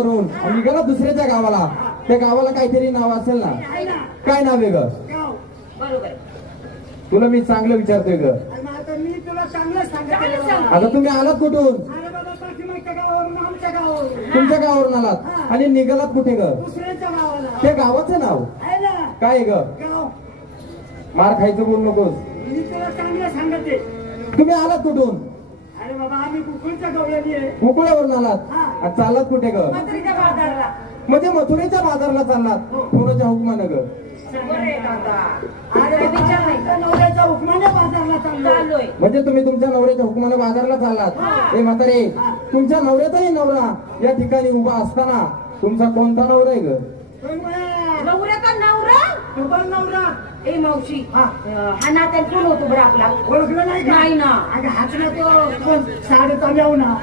करून आणि निघाला दुसऱ्याच्या गावाला. त्या गावाला काहीतरी नाव असेल ना. काय नाव आहे ग? बरोबर. तुला मी चांगलं विचारतोय ग. आता मी तुला चांगलं सांगते. आता तुम्ही आलात कुठून? अरे बाबा पाठीमागच्या गावावरून आमच्या गावावरून. तुमच्या गावावरून आलात आणि निघालात कुठे ग? दुसऱ्याच्या गावाला. त्या गावाचं नाव आहे ना काय आहे ग? गाव. मार खायचं बोल नकोस. मी तुला चांगलं सांगते. तुम्ही आलात कुठून? अरे बाबा आम्ही कुकुळच्या गावल्यानी आहे. गोकुळावरून आलात आणि चाललात कुठे ग? मथुरेच्या बाजारला. म्हणजे मथुरेच्या बाजारला चाललात कोणाच्या हुकमानं ग? बरे दादा. अरे विचार नाही. आमच्या नवऱ्याच्या हुकमाने बाजारला चाललोय. चाललोय. म्हणजे तुम्ही तुमच्या नवऱ्याच्या हुकमानं बाजारला चाललात. हे म्हातारे, तुमच्या नवऱ्याचाही नवरा या ठिकाणी उभा असताना तुमचा कोणता नवरा आहे ग? नवऱ्याचा नवरा. तो पण नवरा. ए मावशी, हा. हा नात्यात कोण होतो बरं आपला? ओळखलं नाही का? नाही ना. अगं हाच ना तो कोण साडेचा मेवना.